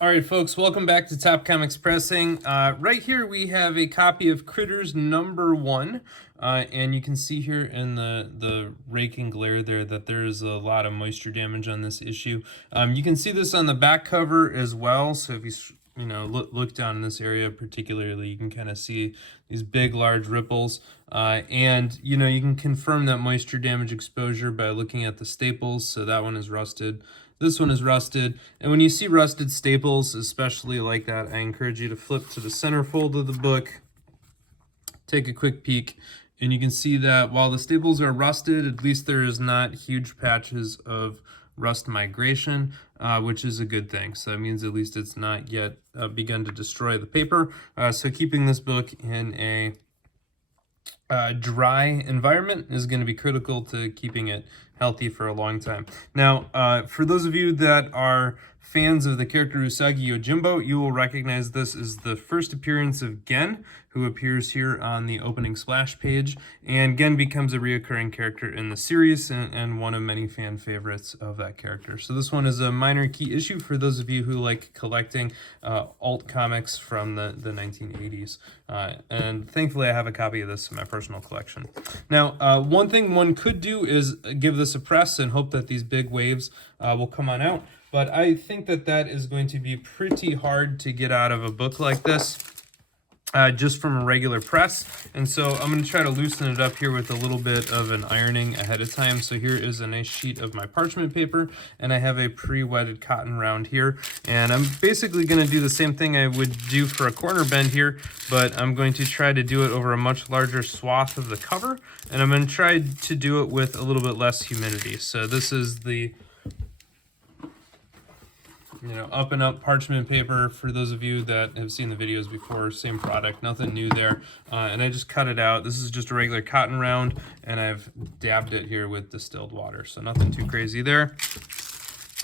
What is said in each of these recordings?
All right, folks, welcome back to Top Comics Pressing. Right here we have a copy of Critters #1, and you can see here in the rake and glare there that there's a lot of moisture damage on this issue. You can see this on the back cover as well, so if you look down in this area particularly, you can kind of see these big, large ripples. And you can confirm that moisture damage exposure by looking at the staples. So that one is rusted. This one is rusted, and when you see rusted staples, especially like that, I encourage you to flip to the center fold of the book, take a quick peek, and you can see that while the staples are rusted, at least there is not huge patches of rust migration, which is a good thing. So that means at least it's not yet begun to destroy the paper. So keeping this book in a dry environment is going to be critical to keeping it healthy for a long time. Now, for those of you that are fans of the character Usagi Yojimbo, you will recognize this as the first appearance of Gen, who appears here on the opening splash page. And Gen becomes a reoccurring character in the series and one of many fan favorites of that character. So this one is a minor key issue for those of you who like collecting alt comics from the 1980s. And thankfully I have a copy of this in my personal collection. Now, one thing one could do is give this a press and hope that these big waves will come on out. But I think that is going to be pretty hard to get out of a book like this just from a regular press. And so I'm going to try to loosen it up here with a little bit of an ironing ahead of time. So here is a nice sheet of my parchment paper, and I have a pre-wetted cotton round here. And I'm basically going to do the same thing I would do for a corner bend here, but I'm going to try to do it over a much larger swath of the cover. And I'm going to try to do it with a little bit less humidity. So this is the up and up parchment paper. For those of you that have seen the videos before, same product, nothing new there. And I just cut it out. This is just a regular cotton round, and I've dabbed it here with distilled water, so nothing too crazy there.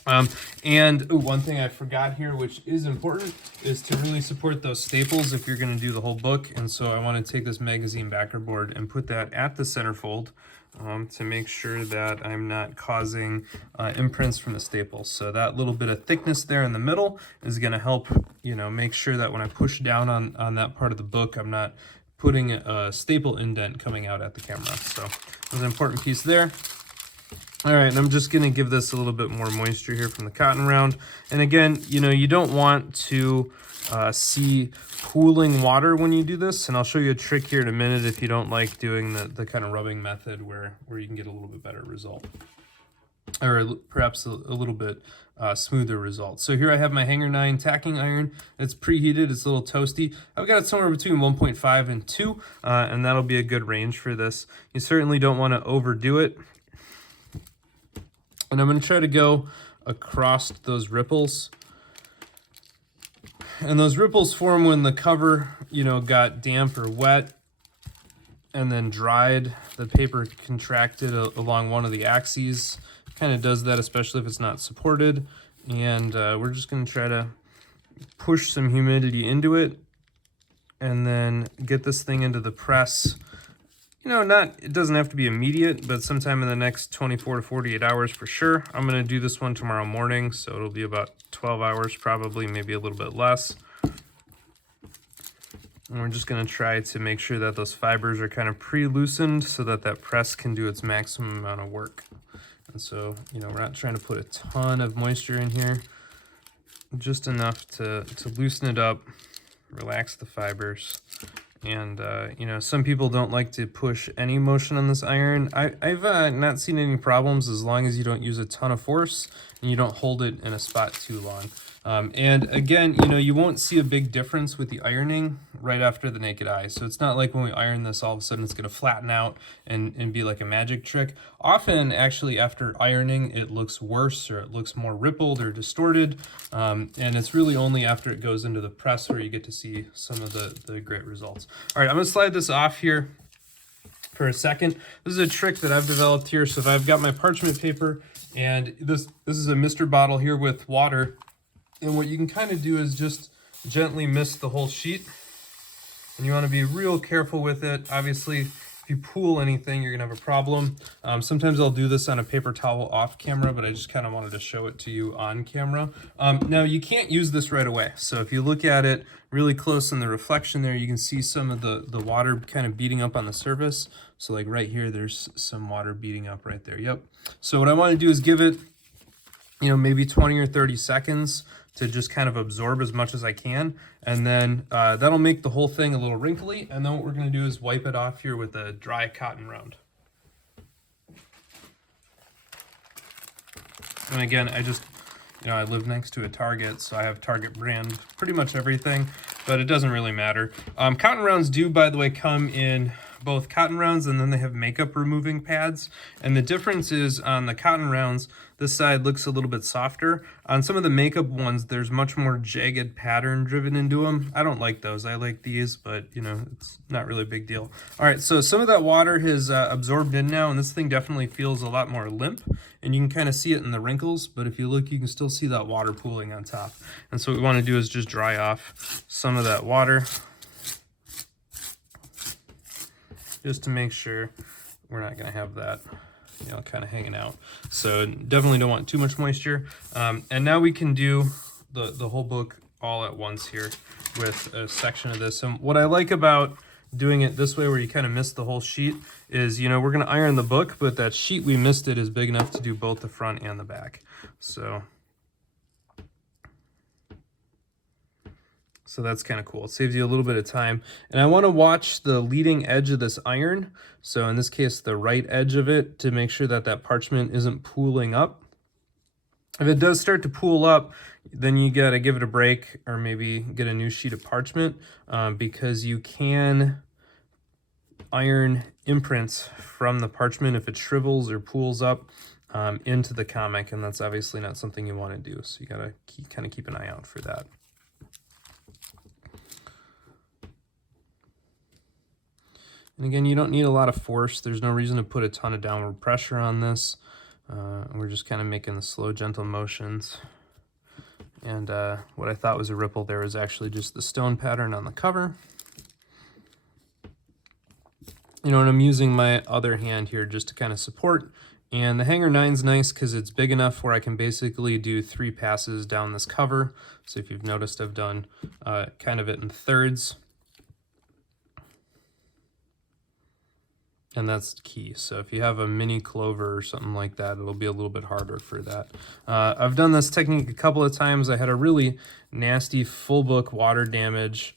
One thing I forgot here, which is important, is to really support those staples if you're going to do the whole book. And so I want to take this magazine backer board and put that at the center fold to make sure that I'm not causing imprints from the staples. So that little bit of thickness there in the middle is going to help, make sure that when I push down on that part of the book, I'm not putting a staple indent coming out at the camera. So there's an important piece there. All right, and I'm just going to give this a little bit more moisture here from the cotton round. And again, you don't want to see pooling water when you do this. And I'll show you a trick here in a minute if you don't like doing the kind of rubbing method where you can get a little bit better result. Or perhaps a little bit smoother result. So here I have my Hanger 9 tacking iron. It's preheated, it's a little toasty. I've got it somewhere between 1.5 and 2, and that'll be a good range for this. You certainly don't want to overdo it. And I'm going to try to go across those ripples. And those ripples form when the cover, got damp or wet and then dried. The paper contracted along one of the axes. Kind of does that, especially if it's not supported. And we're just going to try to push some humidity into it and then get this thing into the press. It doesn't have to be immediate, but sometime in the next 24 to 48 hours for sure. I'm going to do this one tomorrow morning, so it'll be about 12 hours probably, maybe a little bit less. And we're just going to try to make sure that those fibers are kind of pre-loosened so that press can do its maximum amount of work. And so, we're not trying to put a ton of moisture in here, just enough to loosen it up, relax the fibers. And, some people don't like to push any motion on this iron. I've not seen any problems as long as you don't use a ton of force and you don't hold it in a spot too long. And again, you won't see a big difference with the ironing right after the naked eye. So it's not like when we iron this, all of a sudden it's going to flatten out and be like a magic trick. Often, actually, after ironing, it looks worse or it looks more rippled or distorted. And it's really only after it goes into the press where you get to see some of the great results. All right, I'm going to slide this off here for a second. This is a trick that I've developed here. So if I've got my parchment paper and this is a mister bottle here with water, and what you can kind of do is just gently mist the whole sheet. And you want to be real careful with it. Obviously, if you pool anything, you're gonna have a problem. Sometimes I'll do this on a paper towel off camera, but I just kind of wanted to show it to you on camera. Now you can't use this right away. So if you look at it really close in the reflection there, you can see some of the water kind of beating up on the surface. So like right here, there's some water beating up right there. Yep. So what I want to do is give it, you know, maybe 20 or 30 seconds to just kind of absorb as much as I can. And then that'll make the whole thing a little wrinkly. And then what we're gonna do is wipe it off here with a dry cotton round. And again, I just, you know, I live next to a Target, so I have Target brand pretty much everything, but it doesn't really matter. Cotton rounds do, by the way, come in both cotton rounds and then they have makeup removing pads. And the difference is on the cotton rounds, this side looks a little bit softer. On some of the makeup ones, there's much more jagged pattern driven into them. I don't like those. I like these, but you know, it's not really a big deal. All right, so some of that water has absorbed in now, and this thing definitely feels a lot more limp, and you can kind of see it in the wrinkles, but if you look, you can still see that water pooling on top. And so what we want to do is just dry off some of that water, just to make sure we're not going to have that, you know, kind of hanging out. So definitely don't want too much moisture. And now we can do the whole book all at once here with a section of this. And what I like about doing it this way, where you kind of miss the whole sheet, is, you know, we're going to iron the book, but that sheet we missed it is big enough to do both the front and the back. So that's kind of cool. It saves you a little bit of time. And I want to watch the leading edge of this iron. So in this case, the right edge of it, to make sure that that parchment isn't pooling up. If it does start to pool up, then you got to give it a break, or maybe get a new sheet of parchment, because you can iron imprints from the parchment if it shrivels or pools up into the comic. And that's obviously not something you want to do. So you got to kind of keep an eye out for that. And again, you don't need a lot of force. There's no reason to put a ton of downward pressure on this. We're just kind of making the slow, gentle motions. And what I thought was a ripple there was actually just the stone pattern on the cover. You know, and I'm using my other hand here just to kind of support. And the hanger 9's nice because it's big enough where I can basically do 3 passes down this cover. So if you've noticed, I've done kind of it in thirds. And that's key. So if you have a mini clover or something like that, it'll be a little bit harder for that. I've done this technique a couple of times. I had a really nasty full book water damage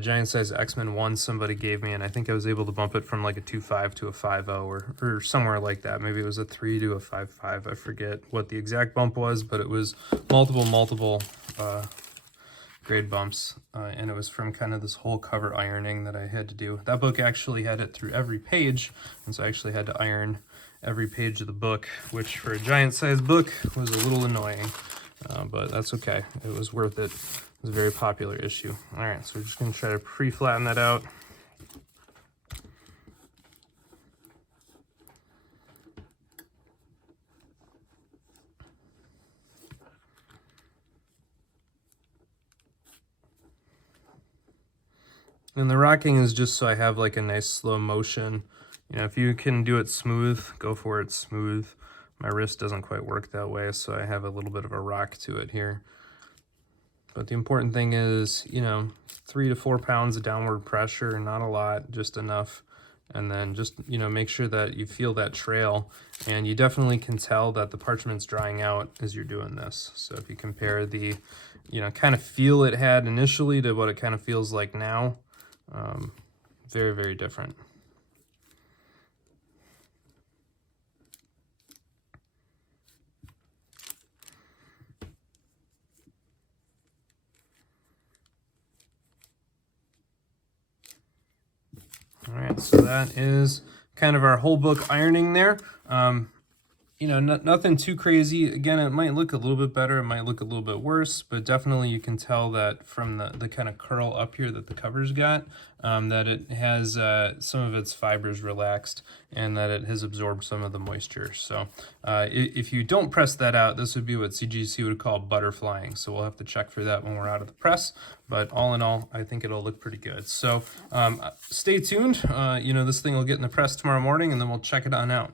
giant size X-Men 1 somebody gave me, and I think I was able to bump it from like a 2.5 to a 5.0 or somewhere like that. Maybe it was a 3 to a 5.5. I forget what the exact bump was, but it was multiple grade bumps, and it was from kind of this whole cover ironing that I had to do. That book actually had it through every page, and so I actually had to iron every page of the book, which for a giant size book was a little annoying, but that's okay. It was worth it. It was a very popular issue. All right, so we're just going to try to pre-flatten that out. And the rocking is just so I have like a nice slow motion. You know, if you can do it smooth, go for it smooth. My wrist doesn't quite work that way, so I have a little bit of a rock to it here. But the important thing is, you know, 3 to 4 pounds of downward pressure, not a lot, just enough. And then just, you know, make sure that you feel that trail. And you definitely can tell that the parchment's drying out as you're doing this. So if you compare the, you know, kind of feel it had initially to what it kind of feels like now, very, very different. All right, so that is kind of our whole book ironing there. you know, nothing too crazy. Again, it might look a little bit better, it might look a little bit worse, but definitely you can tell that from the kind of curl up here that the cover's got, that it has some of its fibers relaxed and that it has absorbed some of the moisture. So if you don't press that out, this would be what CGC would call butterflying. So we'll have to check for that when we're out of the press. But all in all, I think it'll look pretty good. So stay tuned. You know, this thing will get in the press tomorrow morning, and then we'll check it on out.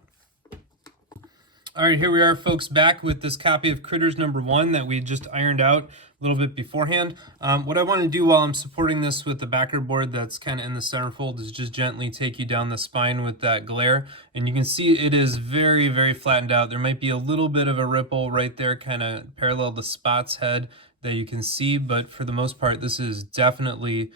All right, here we are, folks, back with this copy of Critters #1 that we just ironed out a little bit beforehand. What I want to do while I'm supporting this with the backer board that's kind of in the centerfold is just gently take you down the spine with that glare. And you can see it is very, very flattened out. There might be a little bit of a ripple right there, kind of parallel to Spot's head that you can see, but for the most part, this is definitely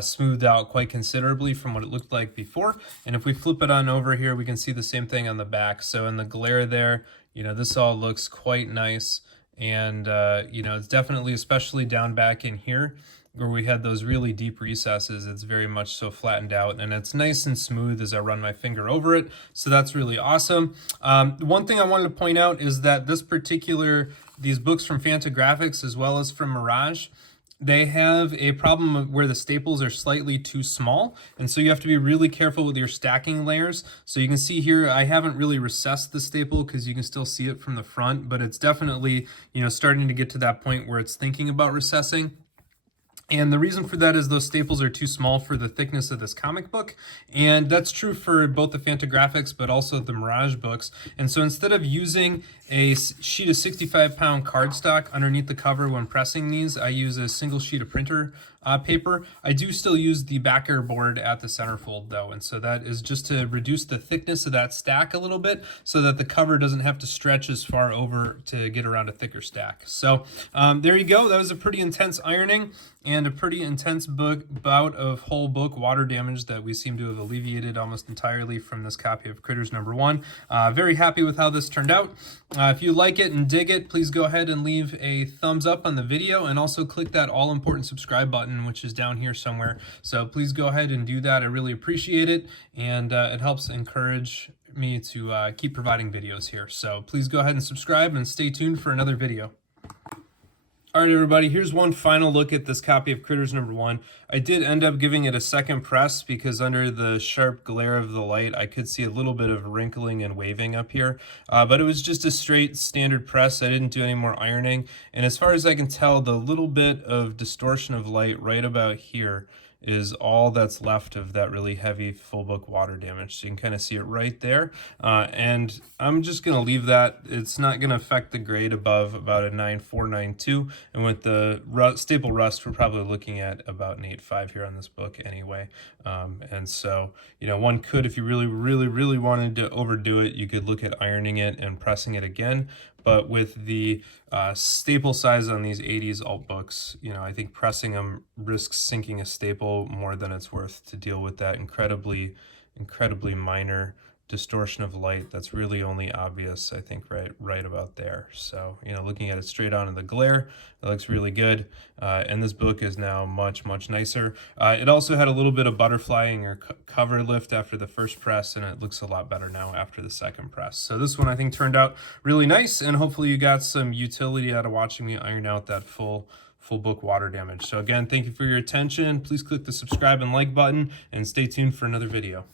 smoothed out quite considerably from what it looked like before. And if we flip it on over here, we can see the same thing on the back. So in the glare there, you know, this all looks quite nice. And, you know, it's definitely, especially down back in here, where we had those really deep recesses, it's very much so flattened out, and it's nice and smooth as I run my finger over it. So that's really awesome. One thing I wanted to point out is that these books from Fantagraphics as well as from Mirage, they have a problem where the staples are slightly too small, and so you have to be really careful with your stacking layers. So you can see here, I haven't really recessed the staple because you can still see it from the front, but it's definitely, you know, starting to get to that point where it's thinking about recessing. And the reason for that is those staples are too small for the thickness of this comic book. And that's true for both the Fantagraphics, but also the Mirage books. And so instead of using a sheet of 65-pound cardstock underneath the cover when pressing these, I use a single sheet of printer paper. I do still use the backer board at the centerfold though. And so that is just to reduce the thickness of that stack a little bit so that the cover doesn't have to stretch as far over to get around a thicker stack. So there you go. That was a pretty intense ironing and a pretty intense bout of whole book water damage that we seem to have alleviated almost entirely from this copy of Critters #1. Very happy with how this turned out. If you like it and dig it, please go ahead and leave a thumbs up on the video, and also click that all-important subscribe button, which is down here somewhere. So please go ahead and do that. I really appreciate it, and it helps encourage me to keep providing videos here. So please go ahead and subscribe and stay tuned for another video. All right, everybody, here's one final look at this copy of Critters #1. I did end up giving it a second press because under the sharp glare of the light, I could see a little bit of wrinkling and waving up here. But it was just a straight standard press. I didn't do any more ironing. And as far as I can tell, the little bit of distortion of light right about here is all that's left of that really heavy full book water damage. So you can kind of see it right there. And I'm just going to leave that. It's not going to affect the grade above about a 9.492. And with the staple rust, we're probably looking at about an 8.5 here on this book anyway. And so, you know, one could, if you really wanted to overdo it, you could look at ironing it and pressing it again. But with the staple size on these 80s alt books, you know, I think pressing them risks sinking a staple more than it's worth to deal with that incredibly minor distortion of light that's really only obvious, I think, right about there. So, you know, looking at it straight on in the glare, it looks really good. And this book is now much nicer. It also had a little bit of butterflying or cover lift after the first press, and it looks a lot better now after the second press. So this one I think turned out really nice, and hopefully you got some utility out of watching me iron out that full book water damage. So again, thank you for your attention. Please click the subscribe and like button, and stay tuned for another video.